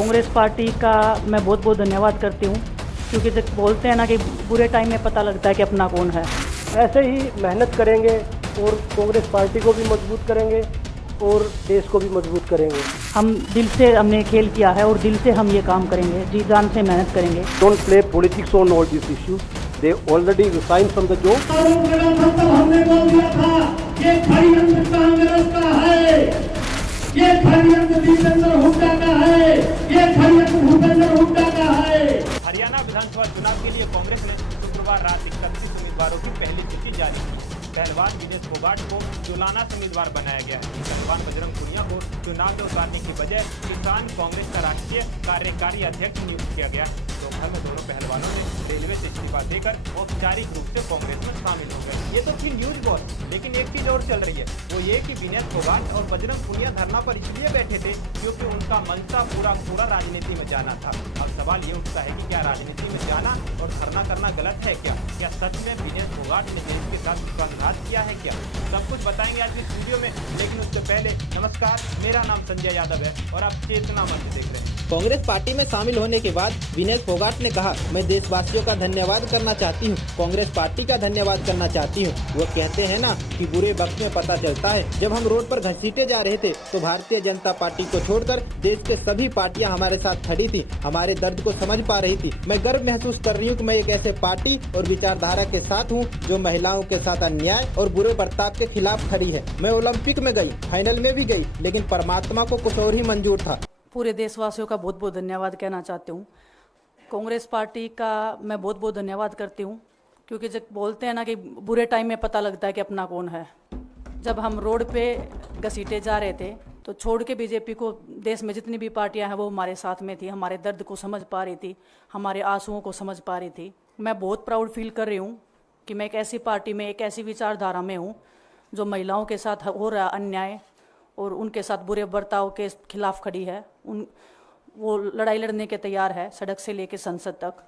Congress party का मैं बहुत बहुत धन्यवाद करती हूँ, क्योंकि जब बोलते हैं ना कि बुरे टाइम में पता लगता है कि अपना कौन है। ऐसे ही मेहनत करेंगे और कांग्रेस पार्टी को भी मजबूत करेंगे और देश को भी मजबूत करेंगे। हम दिल से हमने खेल किया है और दिल से हम ये काम करेंगे, जी जान से मेहनत करेंगे। Don't play politics on all these issues. They already resigned from the job. हमने बोल दिया था ये षड्यंत्र कांग्रेस का है, ये षड्यंत्र दीपेंद्र हुड्डा का है, ये षड्यंत्र भूपेंद्र हुड्डा का है। हरियाणा विधानसभा चुनाव के लिए कांग्रेस ने शुक्रवार रात 31 उम्मीदवारों की पहली सूची जारी की। पहलवान विनेश फोगाट को जुलाना से उम्मीदवार बनाया गया है। पहलवान बजरंग पुनिया को चुनाव में उतारने की बजाय किसान कांग्रेस का राष्ट्रीय कार्यकारी अध्यक्ष नियुक्त किया गया है। दोपहर में दोनों पहलवानों ने रेलवे से इस्तीफा देकर औपचारिक रूप से कांग्रेस में शामिल हो गए। ये तो थी न्यूज बॉस, लेकिन एक चीज और चल रही है, वो ये कि विनेश फोगाट और बजरंग पुनिया धरना पर इसलिए बैठे थे क्योंकि उनका मंशा पूरा राजनीति में जाना था। अब सवाल ये उठता है कि क्या राजनीति में जाना और धरना करना गलत है क्या सच में विनेश फोगाट ने देश के साथ विश्वासघात किया है क्या? सब कुछ बताएंगे आज इस वीडियो में, लेकिन उससे पहले नमस्कार, मेरा नाम संजय यादव है और आप चेतना मंच देख रहे हैं। कांग्रेस पार्टी में शामिल होने के बाद विनेश फोगाट ने कहा, मैं देशवासियों का धन्यवाद करना चाहती हूँ, कांग्रेस पार्टी का धन्यवाद करना चाहती हूँ। वो कहते हैं ना कि बुरे वक्त में पता चलता है। जब हम रोड पर घसीटे जा रहे थे तो भारतीय जनता पार्टी को छोड़कर देश के सभी पार्टियां हमारे साथ खड़ी थी, हमारे दर्द को समझ पा रही थी। मैं गर्व महसूस कर रही हूँ कि मैं एक ऐसे पार्टी और विचारधारा के साथ हूँ जो महिलाओं के साथ अन्याय और बुरे बर्ताव के खिलाफ खड़ी है। मैं ओलंपिक में गई, फाइनल में भी गई, लेकिन परमात्मा को कुछ और ही मंजूर था। पूरे देशवासियों का बहुत बहुत धन्यवाद कहना चाहती हूँ। कांग्रेस पार्टी का मैं बहुत बहुत धन्यवाद करती हूँ, क्योंकि जब बोलते हैं ना कि बुरे टाइम में पता लगता है कि अपना कौन है। जब हम रोड पे घसीटे जा रहे थे तो छोड़ के बीजेपी को देश में जितनी भी पार्टियां हैं वो हमारे साथ में थी, हमारे दर्द को समझ पा रही थी, हमारे आंसुओं को समझ पा रही थी। मैं बहुत प्राउड फील कर रही हूँ कि मैं एक ऐसी पार्टी में, एक ऐसी विचारधारा में हूँ जो महिलाओं के साथ हो रहा अन्याय और उनके साथ बुरे बर्ताव के खिलाफ खड़ी है। वो लड़ाई लड़ने के तैयार है, सड़क से लेकर संसद तक।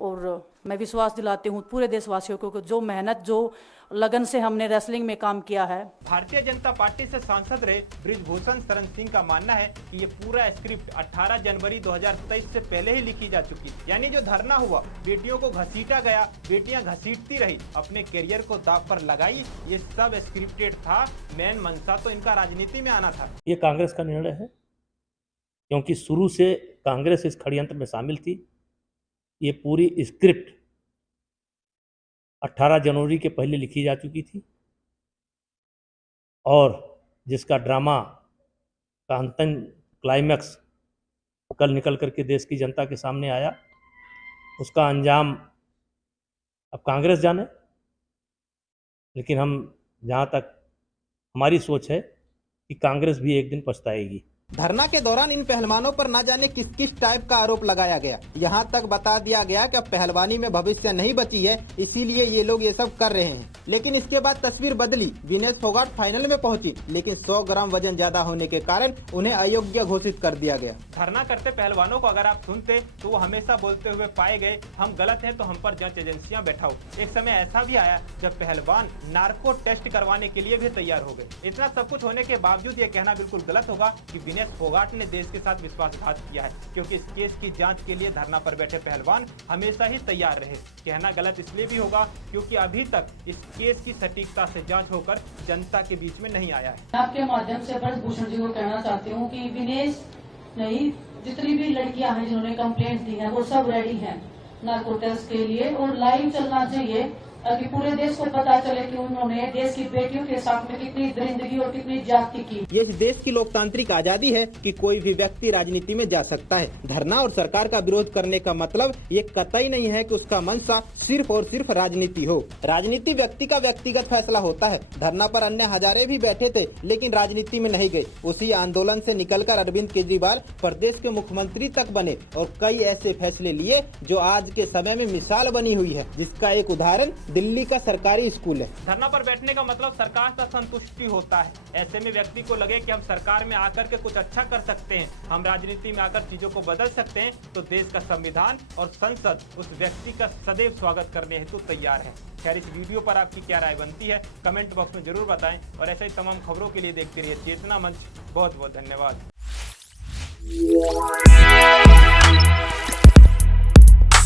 और मैं विश्वास दिलाती हूँ पूरे देशवासियों को, जो मेहनत, जो लगन से हमने रेसलिंग में काम किया है। भारतीय जनता पार्टी से सांसद रहे बृजभूषण शरण सिंह का मानना है कि ये पूरा स्क्रिप्ट 18 जनवरी 2023 से पहले ही लिखी जा चुकी। यानी जो धरना हुआ, बेटियों को घसीटा गया, बेटियां घसीटती रही, अपने करियर को दांव पर लगाई, ये सब स्क्रिप्टेड था। मेन मंशा तो इनका राजनीति में आना था। ये कांग्रेस का निर्णय है, क्योंकि शुरू से कांग्रेस इस षड्यंत्र में शामिल थी। ये पूरी स्क्रिप्ट 18 जनवरी के पहले लिखी जा चुकी थी और जिसका ड्रामा का अंतिम क्लाइमैक्स कल निकल करके देश की जनता के सामने आया। उसका अंजाम अब कांग्रेस जाने, लेकिन हम जहाँ तक हमारी सोच है कि कांग्रेस भी एक दिन पछताएगी। धरना के दौरान इन पहलवानों पर न जाने किस किस टाइप का आरोप लगाया गया। यहाँ तक बता दिया गया कि अब पहलवानी में भविष्य नहीं बची है, इसीलिए ये लोग ये सब कर रहे हैं। लेकिन इसके बाद तस्वीर बदली। विनेश फोगाट फाइनल में पहुंची, लेकिन 100 ग्राम वजन ज्यादा होने के कारण उन्हें अयोग्य घोषित कर दिया गया। धरना करते पहलवानों को अगर आप सुनते तो वो हमेशा बोलते हुए पाए गए, हम गलत हैं तो हम पर जांच एजेंसियां बैठाओ। एक समय ऐसा भी आया जब पहलवान नार्को टेस्ट करवाने के लिए भी तैयार हो गए। इतना सब कुछ होने के बावजूद ये कहना बिल्कुल गलत होगा कि विनेश फोगाट ने देश के साथ विश्वासघात किया है, क्योंकि इस केस की जांच के लिए धरना पर बैठे पहलवान हमेशा ही तैयार रहे। कहना गलत इसलिए भी होगा क्योंकि अभी तक इस केस की सटीकता से जांच होकर जनता के बीच में नहीं आया है। आपके माध्यम से बृजभूषण जी को कहना चाहती हूँ कि विनेश नहीं, जितनी भी लड़कियां हैं जिन्होंने कंप्लेंट दी है वो सब रेडी हैं नार्को टेस्ट के लिए, और लाइव चलना चाहिए ताकि पूरे देश को पता चले कि उन्होंने देश की बेटियों के साथ में कितनी दरिंदगी और कितनी ज्यादती की। ये इस देश की लोकतांत्रिक आजादी है कि कोई भी व्यक्ति राजनीति में जा सकता है। धरना और सरकार का विरोध करने का मतलब ये कतई नहीं है कि उसका मंशा सिर्फ और सिर्फ राजनीति हो। राजनीति व्यक्ति का व्यक्तिगत फैसला होता है। धरना पर अन्य हजारे भी बैठे थे, लेकिन राजनीति में नहीं गए। उसी आंदोलन से निकलकर अरविंद केजरीवाल प्रदेश के मुख्यमंत्री तक बने और कई ऐसे फैसले लिए जो आज के समय में मिसाल बनी हुई है, जिसका एक उदाहरण दिल्ली का सरकारी स्कूल है। धरना पर बैठने का मतलब सरकार का संतुष्टि होता है। ऐसे में व्यक्ति को लगे कि हम सरकार में आकर के कुछ अच्छा कर सकते हैं, हम राजनीति में आकर चीजों को बदल सकते हैं, तो देश का संविधान और संसद उस व्यक्ति का सदैव स्वागत करने हेतु तैयार है। खैर, इस वीडियो पर आपकी क्या राय बनती है कमेंट बॉक्स में जरूर बताएं और ऐसे ही तमाम खबरों के लिए देखते रहिए चेतना मंच। बहुत बहुत धन्यवाद।